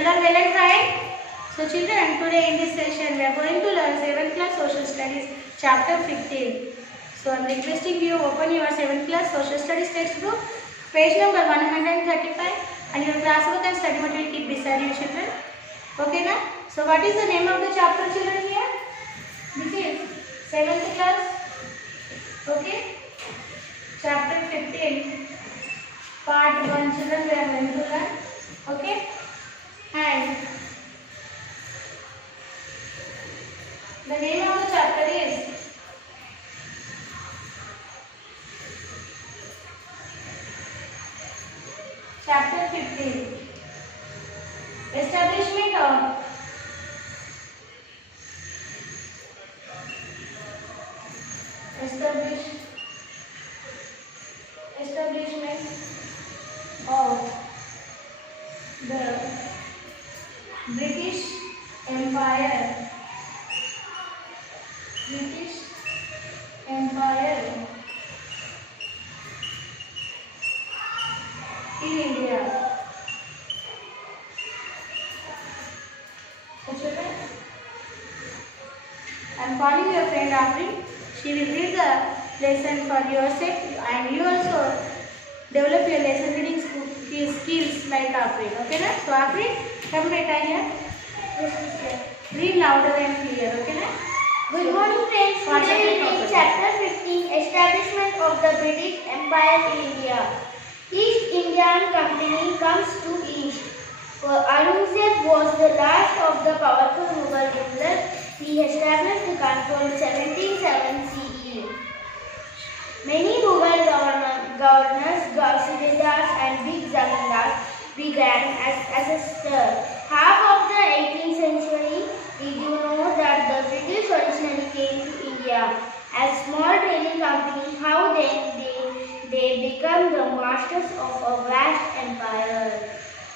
You all well and fine? So children, today in this session we are going to learn 7th class social studies chapter 15. So I am requesting you open your 7th class social studies textbook, page number 135, and your classbook and study material keep beside you children. Okay na? So what is the name of the chapter children here? This is 7th class. Okay? Chapter 15. Part 1 children we are going to learn. Okay? And the name of the chapter is Chapter 15. Establishment of the British Empire. British Empire in India. So children, I am calling your friend Afrin. She will read the lesson for yourself and you also develop your lesson reading skills like Afrin. Okay na? So Afrin, come right here. Read louder and clear. Okay na? Good morning friends. Today we read chapter 15, Establishment of the British Empire in India. East Indian Company comes to east. Aurangzeb was the last of the powerful Mughal rulers. He established the control in 1707 CE. Many Mughal governors, Subedars and big zamindars began as assessors. Half of the 18th century, did you know that the British originally came to India as small trading companies? How then they become the masters of a vast empire.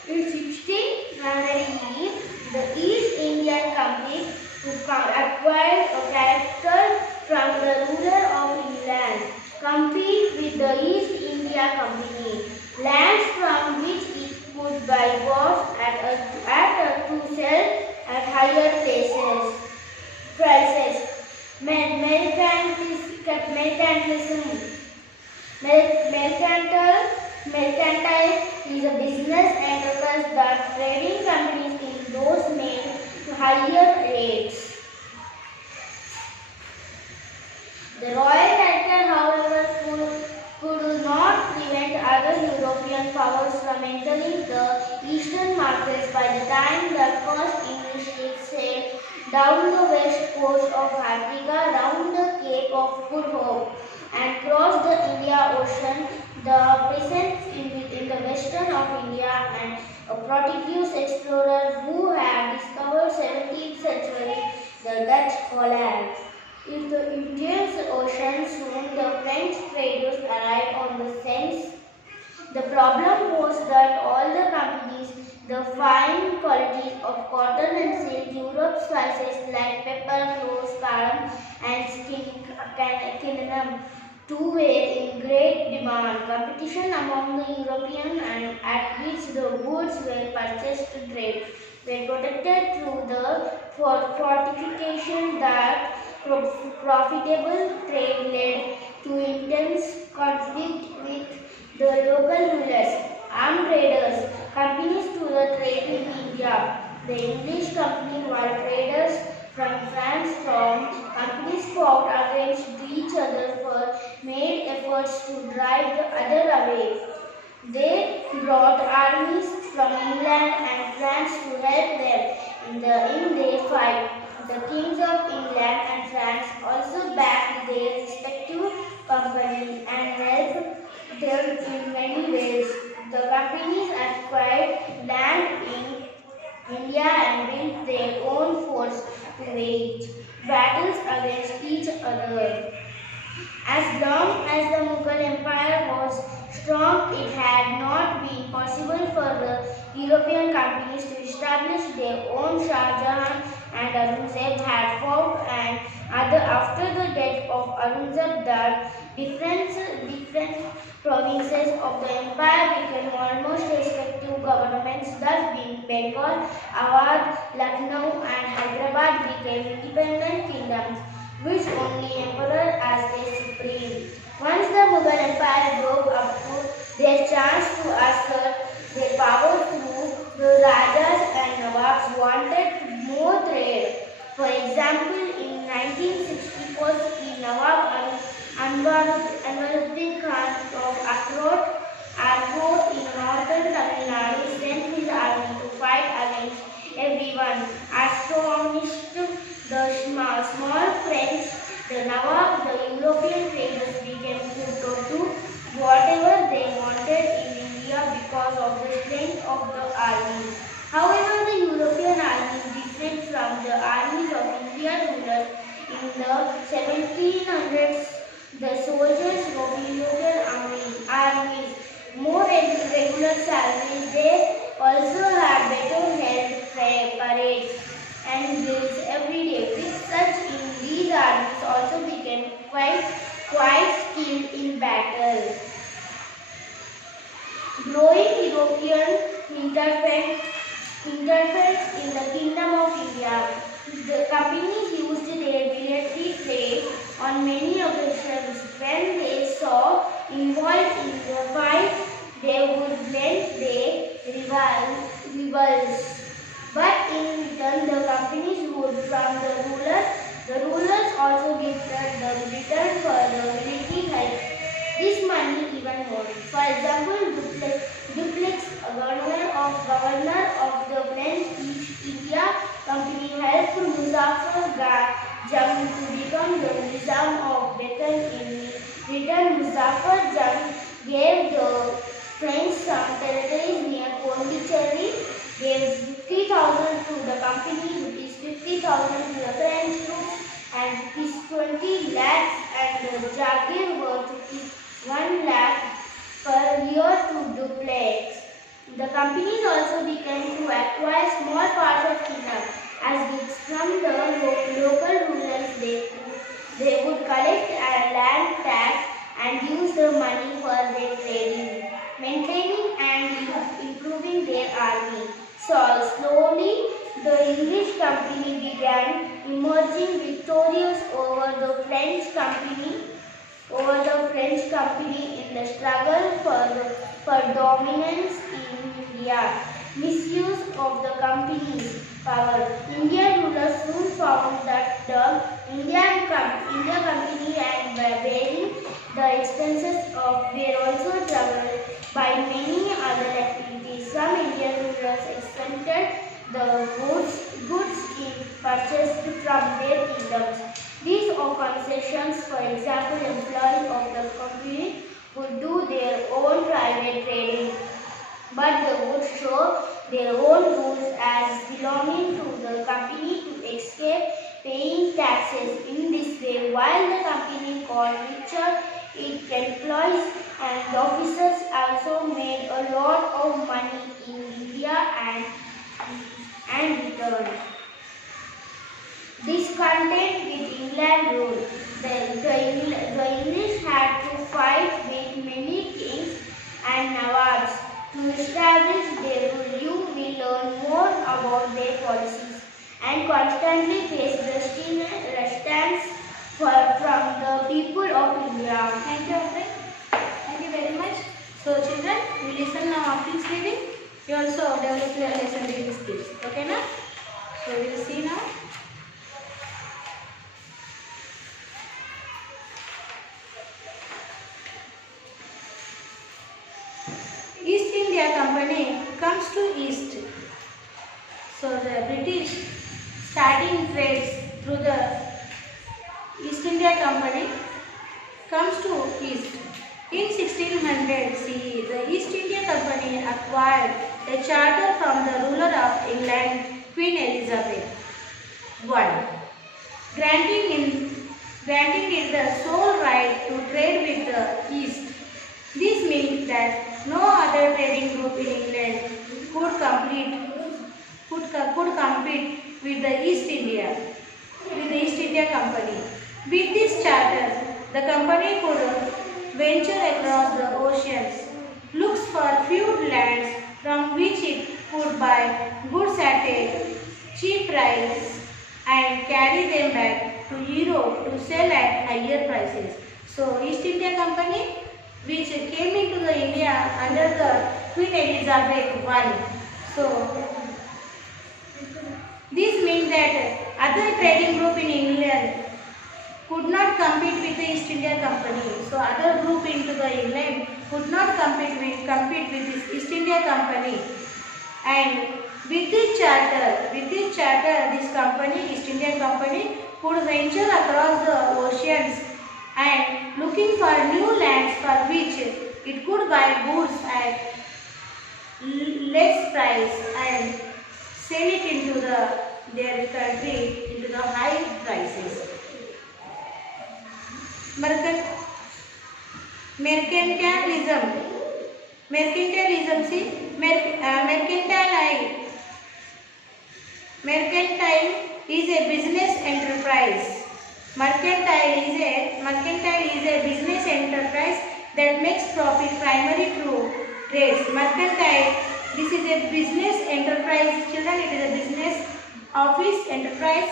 In 1600, the East Indian Company acquired a character from the ruler of England, compete with the East India Company, lands from which it could buy goods to sell at higher prices. Mercantile is a business enterprise that trading companies in those made to higher rates. The Royal Charter, however, could not prevent other European powers from entering the eastern markets. By the time the first English ships sailed down the west coast of Africa, round the Cape of Good Hope, and crossed the Indian Ocean, the peasants in the western of India and a Portuguese explorer who had discovered 17th century the Dutch Holland. In the Indian Ocean, soon the French traders arrived on the scene. The problem was that all the companies, the fine qualities of cotton and silk, Europe spices like pepper, cloves, cardamom, and cinnamon, too were in great demand. Competition among the Europeans and at which the goods were purchased to trade were protected through the fortification that profitable trade led to intense conflict with the local rulers, armed raiders, companies to the trade in India. The English company, while traders from France companies fought against each other made efforts to drive the other away. They brought armies from England and France to help them in their fight. The kings of England and France also backed their respective companies and helped them in many ways. The companies acquired land in India and built their own forts to wage battles against each other. As long as the Mughal Empire was strong, it had not been possible for the European companies to establish their own. Shah Jahan and Aurangzeb had fought and after the death of Aurangzeb, the different provinces of the empire became almost respective governments, thus being Bengal, Awadh, Lucknow and Hyderabad became independent kingdoms, which only emperor as their supreme. Once the Mughal Empire broke up their chance to assert their power through the Rajas and Nawabs wanted more trade. For example, in 1964, Nawab Anwaruddin Khan of Arcot in northern Tamil Nadu sent his army to fight against everyone. Astonished the small French, the Nawab, the European traders began to do whatever they wanted in India because of the strength of the army. However, the European armies different from the armies of Indian rulers. In the 1700s, the soldiers of European armies more regular salaries. They also had better health parades and drills every day. With such, in these armies also became quite skilled in battle. Growing European interference in the Kingdom of India. The companies used their military trade on many occasions. When they saw involved in the fight, they would lend their rivals. But in return, the companies would from the rulers. The rulers also gifted the return for the military help. This money even more. For example, Dupleix, governor of the French East India Company, helped Muzaffar Jung to become the Nizam of Deccan. In return, Muzaffar Jung gave the French some territories near Pondicherry, gave 50,000 to the company, rupees 50,000 to the French troops, and rupees 20 lakhs and the Jagir worth 1 lakh per year to Dupleix. The companies also began to acquire small parts of kingdom as gifts from the local rulers. They would collect a land tax and use the money for their trading, maintaining and improving their army. So slowly, the English company began emerging victorious over the French company in the struggle for dominance in India. Misuse of the company's power. Indian rulers soon found that the India company and bearing the expenses of were also troubled by many other activities. Some Indian rulers exempted the goods purchased from their kingdoms. These are concessions. For example, employees of the company would do their own private trading, but they would show their own goods as belonging to the company to escape paying taxes. In this way, while the company got richer, its employees and officers also made a lot of money in India and returned. Discontent with England rule. The English had to fight with many kings and nawabs to establish their rule. You will learn more about their policies and constantly face resistance from the people of India. Thank you, friend. Thank you very much. So, children, you listen now after reading. You also develop your lesson reading skills. Okay, na? So, we will see now. East India Company comes to East. So the British starting trades through the East India Company comes to East. In 1600 CE, the East India Company acquired a charter from the ruler of England, Queen Elizabeth I, granting it the sole right to trade with the East. This means that no other trading group in England could compete with the East India Company. With this charter, the company could venture across the oceans, looks for feud lands from which it could buy goods at a cheap price and carry them back to Europe to sell at higher prices. So East India Company, which came into the India under the Queen Elizabeth I. So this means that other trading group in England could not compete with the East India Company. So other group into the England could not compete with this East India Company. And with this charter, this company, East India Company, could venture across the oceans and looking for new lands for which it could buy goods at less price and sell it into their country into the high prices. Mercantilism, see, mercantile is a business enterprise. Mercantile is a business enterprise that makes profit primarily through trades. Mercantile, this is a business enterprise, children. It is a business office enterprise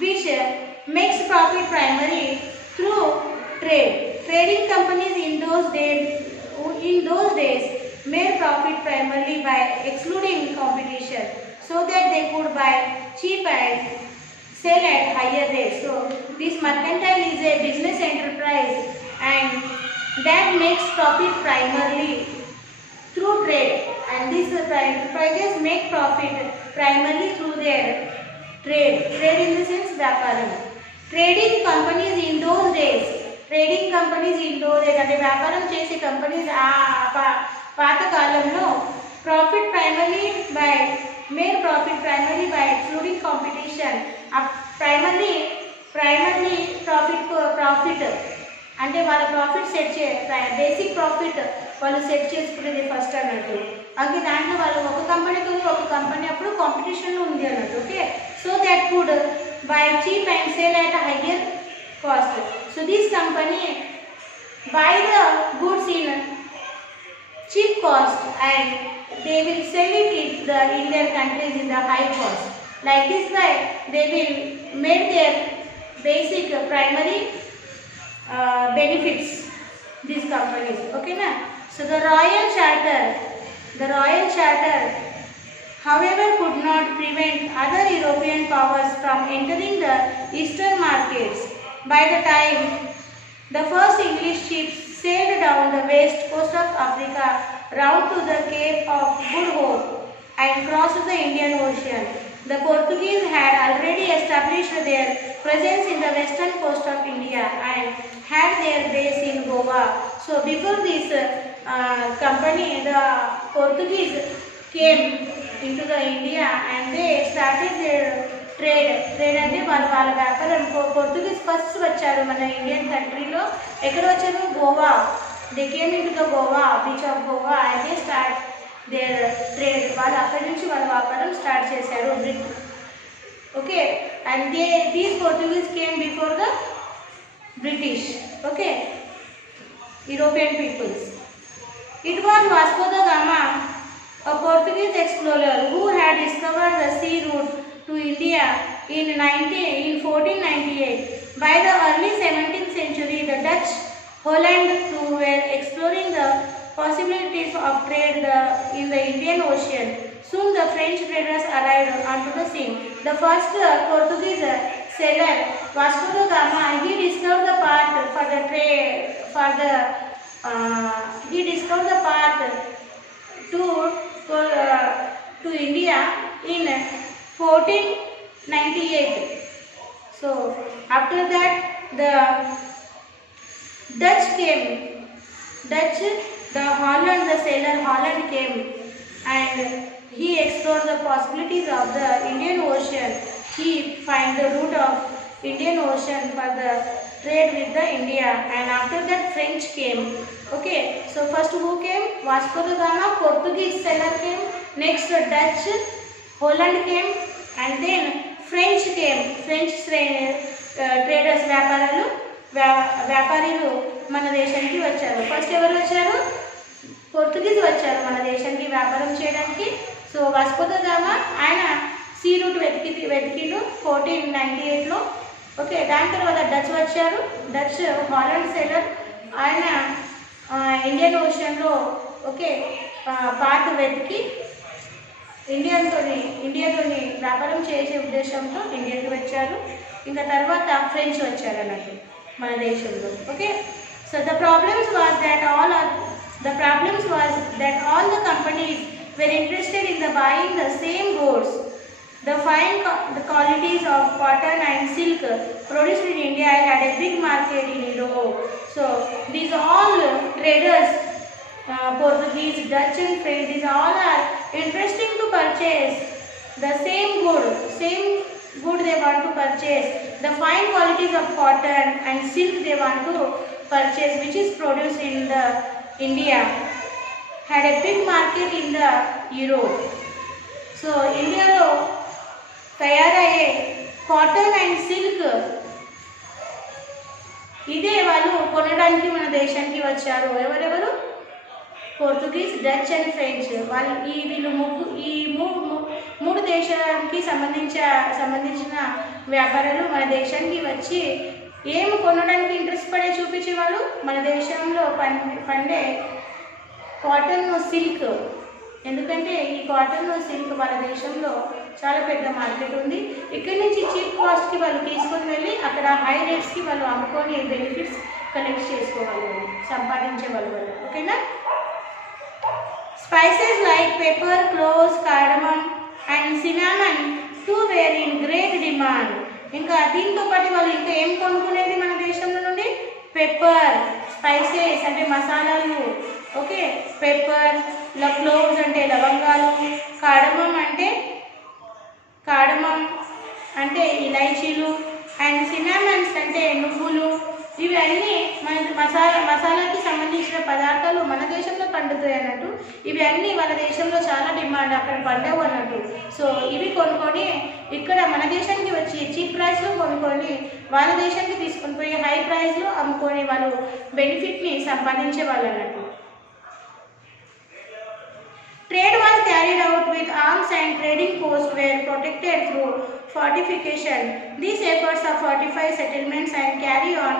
which makes profit primarily through trade. Trading companies in those days made profit primarily by excluding competition, so that they could buy cheap and sell at higher rates. So this mercantile is a business enterprise and that makes profit primarily through trade, and these enterprises make profit primarily through their trade in the sense వ్యాపారం. Trading companies in those days అంటే వ్యాపారం చేసే companies పాత కాలంలో made profit primary by excluding competition. Primarily profit అంటే వాళ్ళ profit basic profit వాళ్ళు set చేసుకునేది ఫస్ట్ అన్నట్టు. అంటే దాంట్లో వాళ్ళు ఒక కంపెనీ అప్పుడు కాంపిటీషన్లో ఉంది అన్నట్టు. Okay, so that could buy cheap and sale at higher cost. So this company buy the goods in cheap cost and they will sell it in their countries in the high cost. Like this way they will make their basic primary benefits, these companies. Okay na? So the Royal Charter however could not prevent other European powers from entering the eastern markets. By the time the first English ships sailed down the west coast of Africa round to the Cape of Good Hope and crossed the Indian Ocean, the Portuguese had already established their presence in the western coast of India and had their base in Goa. So before this company, the Portuguese came into the India and they started their trade అంటే వాళ్ళ వ్యాపారం. Portuguese first వచ్చారు మన Indian కంట్రీలో. ఎక్కడ వచ్చారు? Goa. They came in to the Goa, beach of Goa and they start their trade. వాళ్ళు అక్కడి నుంచి వాళ్ళ వ్యాపారం స్టార్ట్ చేశారు. Okay, and these Portuguese came before the British. Okay, European peoples. It was Vasco da Gama, a Portuguese explorer who had discovered the sea route to India in 1498. By the early 17th century, the Dutch Holland too were exploring the possibilities of trade in the Indian Ocean. Soon the French traders arrived onto the scene. The first Portuguese sailor, Vasco da Gama, he discovered the path to India in 1498. So after that the sailor Holland came and he explored the possibilities of the Indian Ocean. He find the route of Indian Ocean for the trade with the India, and after that French came. Okay, so first who came? Vasco da Gama, Portuguese sailor came. Next Dutch, Holland came, and then French came. French traders వ్యాపారులు మన దేశానికి వచ్చారు. First ఎవరు వచ్చారు? Portuguese వచ్చారు మన దేశానికి వ్యాపారం చేయడానికి. సో వాస్కో ద గామా ఆయన సీ రూట్ వెతికిండు 1498లో. ఓకే, దాని తర్వాత డచ్ వచ్చారు. డచ్ హాలండ్ సెలర్ ఆయన ఇండియన్ ఓషన్లో ఓకే పాత్ వెతికి ఇండియాతోని వ్యాపారం చేసే ఉద్దేశంతో ఇండియాకి వచ్చారు. ఇంకా తర్వాత ఫ్రెంచ్ వచ్చారు అన్నట్టు మన దేశంలో. Okay, so the problems was that all the companies were interested in the buying the same goods. The fine qualities of cotton and silk produced in India had a big market in Europe. So these all traders, Portuguese, Dutch and French, these all are interesting to purchase the same good they want to purchase. The fine qualities of cotton and silk they want to purchase, which is produced in the India, had a big market in the Europe. So ఇండియాలో తయారయ్యే cotton and silk ఇదే వాళ్ళు కొనడానికి మన దేశానికి వచ్చారు. ఎవరెవరు? Portuguese, Dutch and French. వీళ్ళు మూడు దేశాలకి సంబంధించిన వ్యాపారాలు మన దేశానికి వచ్చి ఏం కొనడానికి ఇంట్రెస్ట్ పడే చూపించే వాళ్ళు మన దేశంలో పండే కాటన్ సిల్క్. ఎందుకంటే ఈ కాటన్ సిల్క్ మన దేశంలో చాలా పెద్ద మార్కెట్ ఉంది. ఇక్కడి నుంచి చీప్ కాస్ట్కి వాళ్ళు తీసుకొని వెళ్ళి అక్కడ హై రేట్స్కి వాళ్ళు అమ్ముకొని బెనిఫిట్స్ కలెక్ట్ చేసుకోగలరు, సంపాదించగలరు. ఓకేనా? Spices like pepper, cloves, cardamom and cinnamon too were in great demand. ఇంకా దీంతో పాటు వాళ్ళు ఇంకా ఏం కొనుక్కునేది మన దేశంలో నుండి? పెప్పర్, స్పైసెస్ అంటే మసాలాలు. ఓకే, పెప్పర్, క్లోవ్స్ అంటే లవంగాలు, కార్డమమ్ అంటే ఇలైచీలు, అండ్ సినామన్స్ అంటే నువ్వులు. ఇవి అన్నీ మన మసాలాకి సంబంధించిన పదార్థాలు మన దేశంలో పండుతాయి అన్నట్టు. ఇవి అన్నీ మన దేశంలో చాలా డిమాండ్, అక్కడ పండవు అన్నట్టు. సో ఇవి కొనుక్కొని ఇక్కడ మన దేశానికి వచ్చి చీప్ ప్రైస్లో కొనుక్కొని వాళ్ళ దేశానికి తీసుకొని పోయి హై ప్రైస్లో అమ్ముకొని వాళ్ళు బెనిఫిట్ని సంపాదించే వాళ్ళు అన్నట్టు. Trade was carried out with arms and trading posts were protected through fortification. These efforts of fortify settlements and carry on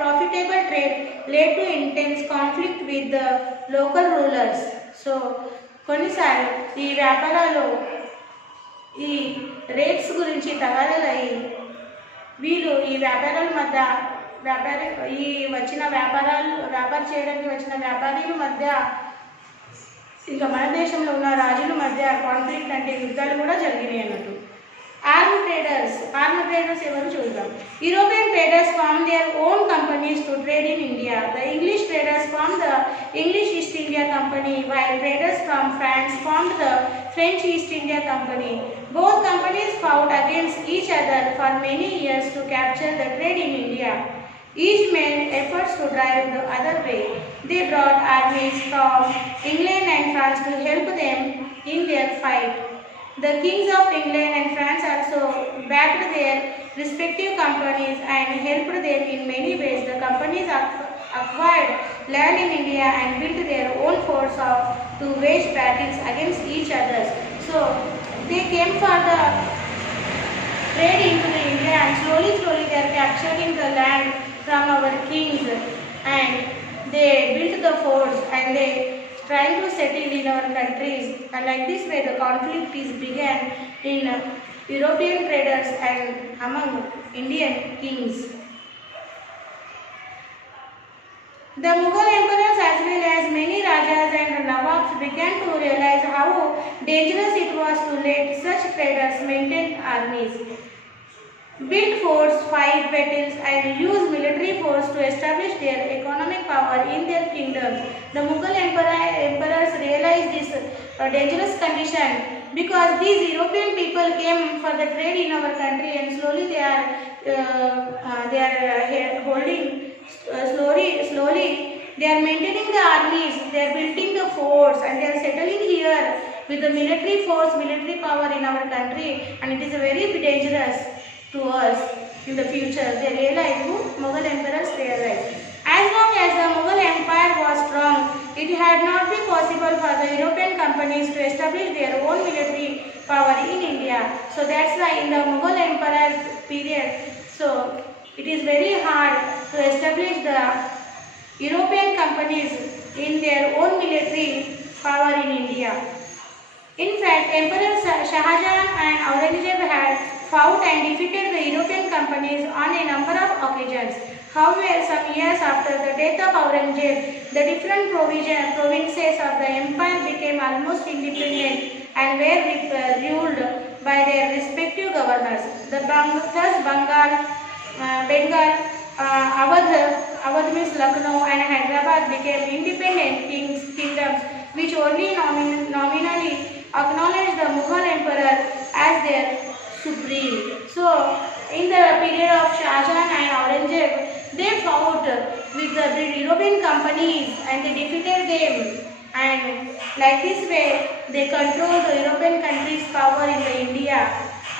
profitable trade led to intense conflict with the local rulers. So, కొన్నిసార్లు ఈ వ్యాపారాలు ఈ rates గురించి తగాదాలయ్యి వీళ్ళు ఈ వ్యాపారాల మధ్య వ్యాపారం చేయడానికి వచ్చిన వ్యాపారుల మధ్య ఇంకా మన దేశంలో ఉన్న రాజుల మధ్య కాన్ఫ్లిక్ట్ అంటే యుద్ధాలు కూడా జరిగినాయి అన్నట్టు. ఆర్మ్ ట్రేడర్స్ ఎవరు చూద్దాం. European traders form their own companies to trade in India. The English traders form the English East India company, while traders from France form the French East India company. Both companies fought against each other for many years to capture the trade in India. Each made efforts to drive the other way. They brought armies from England and France to help them in their fight. The kings of England and France also backed their respective companies and helped them in many ways. The companies acquired land in India and built their own force to wage battles against each other. So they came for the trade into the India, and slowly they are capturing the land from our kings, and they built the forts and they trying to settle in our countries, and like this way the conflict is began in European traders and among Indian kings. The Mughal emperors as well as many rajas and nawabs began to realize how dangerous it was to let such traders maintain armies, build forts, fight battles and use military force to establish their economic power in their kingdoms. The Mughal emperors realized this dangerous condition because these European people came for the trade in our country, and slowly they are holding slowly they are maintaining the armies, they are building the forts, and they are settling here with the military force, military power in our country, and it is very dangerous to us in the future. They realized, Mughal emperors realized. As long as the Mughal Empire was strong, it had not been possible for the European companies to establish their own military power in India. So that's why in the Mughal Empire period, so it is very hard to establish the European companies in their own military power in India. In fact, Emperor Shah Jahan and Aurangzeb had fought and defeated the European companies on a number of occasions. However, some years after the death of Aurangzeb, the different provinces of the empire became almost independent and were ruled by their respective governors. Thus Bengal, Awadh means Lucknow, and Hyderabad became independent kingdoms which only nominally acknowledged the Mughal emperor as their supreme. So, in the period of Shah Jahan and Aurangzeb, they fought with the European companies and they defeated them, and like this way they controlled the European countries' power in the India,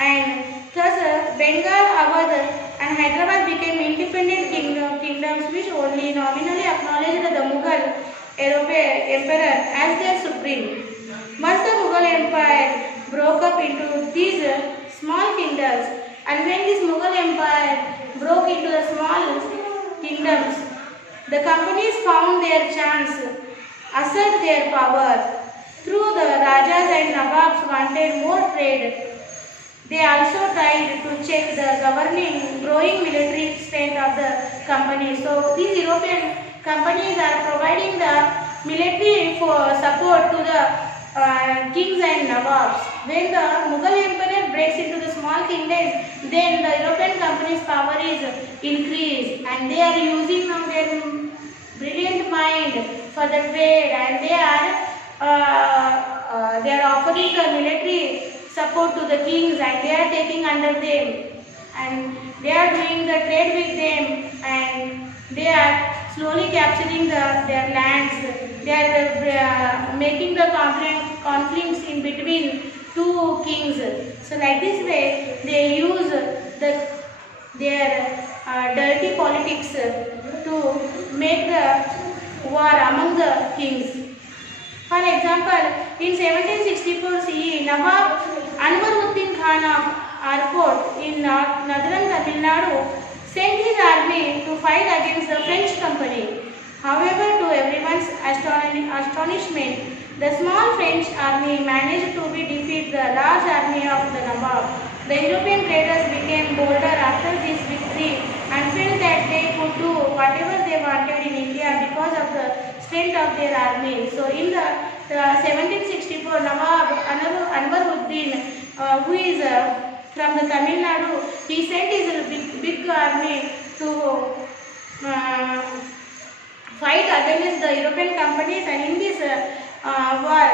and thus Bengal, Awadh and Hyderabad became independent kingdoms which only nominally acknowledged the Mughal emperor as their supreme. Once the Mughal Empire broke up into these small kingdoms, and when this Mughal Empire broke into the small kingdoms, the companies found their chance, assert their power. Through the Rajas and Nawabs wanted more trade. They also tried to check the growing military strength of the companies. So these European companies are providing the military support to the kings and Nawabs. When the Mughal Empire breaks into the small kingdoms, then the European companies' power is increased, and they are using their brilliant mind for the trade, and they are offering the military support to the kings, and they are taking under them, and they are doing the trade with them, and they are slowly capturing their lands. They are making the conflicts in between two kings. So like this way, they use their dirty politics to make the war among the kings. For example, in 1764 CE, Nawab Anwaruddin Khan of Arcot in northern Tamil Nadu sent his army to fight against the French company. However, to everyone's astonishment, the small French army managed to defeat the large army of the Nawab. The European traders became bolder after this victory and felt that they could do whatever they wanted in India because of the strength of their army. So, in the 1764, Nawab Anwaruddin, who is from the Tamil Nadu, he sent his big army to fight against the European companies, and in this war,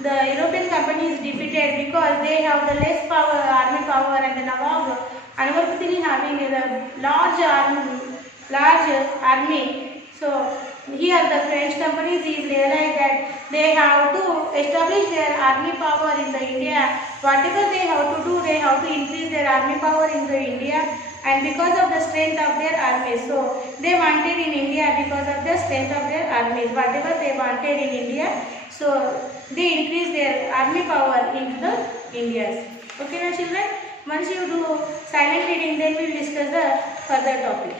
the European companies defeated because they have the less army power, and the Nawab Anwaruddin having a large army. So here the French companies realized that they have to establish their army power in the India. Whatever they have to do, they have to increase their army power in the India, and because of the strength of their armies. So they wanted in India because of the strength of their armies. Whatever they wanted in India, so they increased their army power into the Indias. Okay, now children, once you do silent reading, then we will discuss the further topic.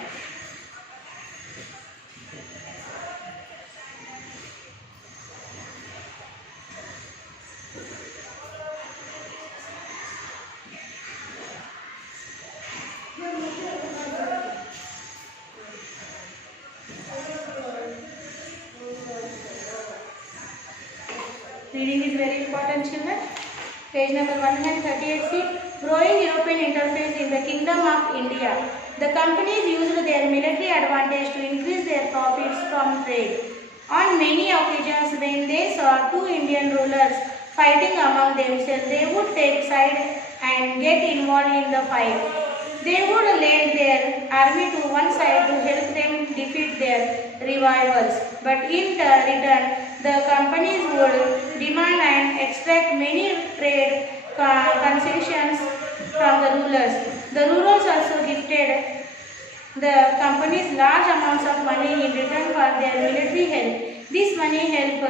Reading is very important, children. Page number 138. Growing European interference in the Kingdom of India. The companies used their military advantage to increase their profits from trade. On many occasions, when they saw two Indian rulers fighting among themselves, they would take side and get involved in the fight. They would lend their army to one side to help them defeat their rivals, but in return, the companies would demand and extract many trade concessions from the rulers. The rulers also gifted the companies large amounts of money in return for their military help. This money helped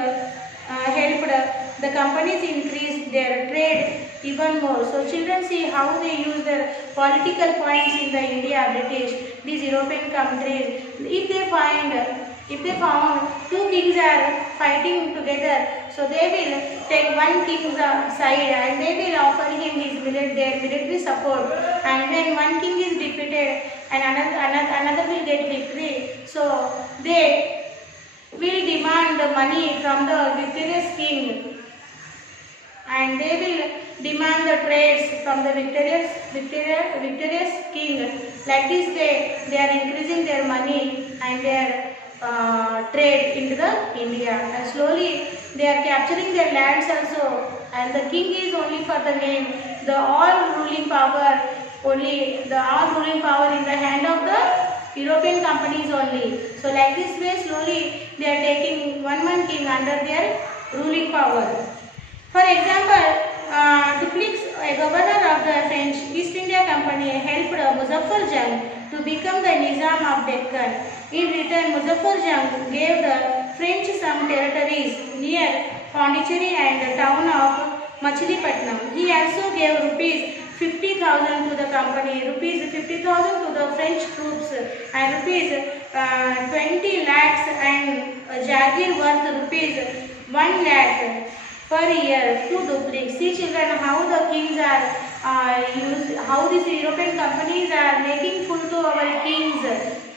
the companies increase their trade even more. So children see how they use their political points in the India, British, these European countries. If they found two kings are fighting together, so they will take one king's side and they will offer him their military support. And when one king is defeated and another will get victory, so they will demand the money from the victorious king, and they will demand the trades from the victorious king. Like this way, they are increasing their money and their trade into the India, and slowly they are capturing their lands also. And the king is only for the name. The all ruling power in the hand of the European companies only. So like this way, slowly they are taking one king under their ruling power. For example, Dupleix, a governor of the French East India Company, helped Muzaffar Jung to become the Nizam of Deccan. In return, Muzaffar Jung gave the French some territories near Pondicherry and the town of Machilipatnam. He also gave rupees 50,000 to the company, rupees 50,000 to the French troops, and rupees 20 lakhs and Jagir worth rupees 1 lakh per year to Dupleix. See children, how the kings are how these European companies are making fool to our kings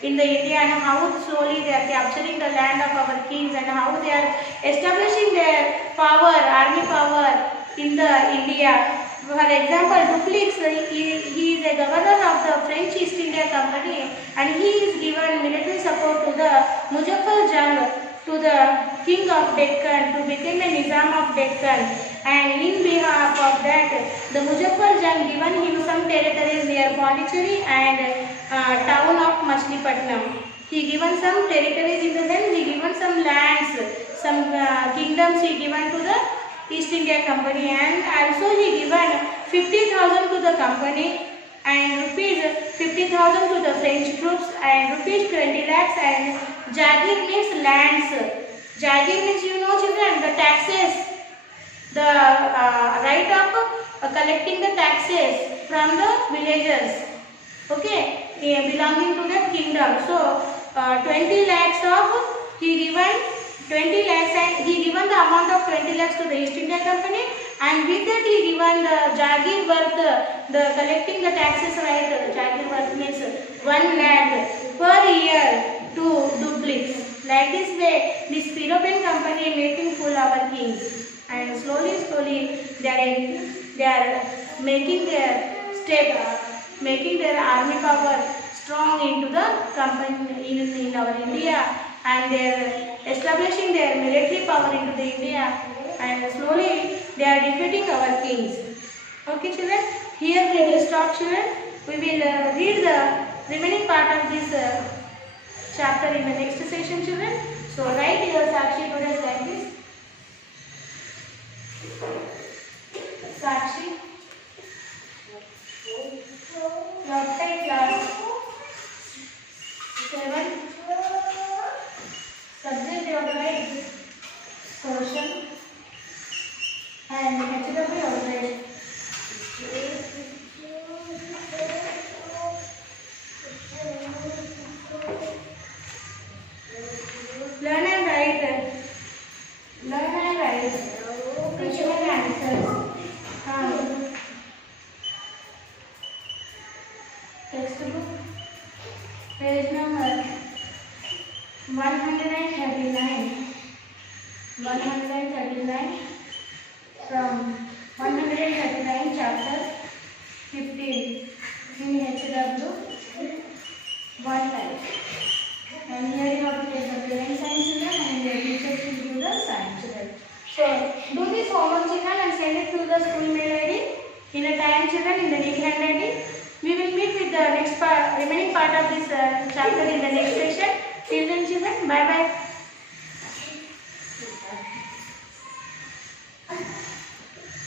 in the India, and how slowly they are capturing the land of our kings, and how they are establishing their power, army power in the India. For example, Dupleix, he is a governor of the French East India Company, and he is given military support to the Muzaffar Jung, to the king of Deccan, to become a Nizam of Deccan. And in behalf of that, the Muzaffar Jung given him some territories near Pondicherry and town of Machilipatnam. He given some territories, in the sense he given some lands, some kingdoms he given to the East India Company, and also he given 50,000 to the company and rupees 50,000 to the French troops and rupees 20 lakhs, and Jagir means lands. Jagir means, you know children, the taxes, the right of collecting the taxes from the villagers, okay, belonging to the kingdom. So 20 lakhs of he given 20 lakhs, and he given the amount of 20 lakhs to the East India Company, and with that he given the Jagir worth, the collecting the taxes right, Jagir worth means 1 lakh per year to Dupleix. Like this way, this European company making fool our kings, and slowly they are making their step, making their army power strong into the company in our India, and they are establishing their military power into the India, and slowly they are defeating our kings. Okay children, here we will stop children. We will read the remaining part of this chapter in the next session children. So write your Sakshi today like this. Sakshi, your class 7, subject your right social, and HW your right. Learn and write. Question and answers. Textbook, page number 139. 139 from 139 chapter 15 in HW 1 type. And here you have to take the parent science children, and your teachers will give the science children. So do this homework children and send it to the school mail ID in a time children, in the neat handwriting. We will meet with the next part, remaining part of this chapter in the next session. Till then children, bye bye.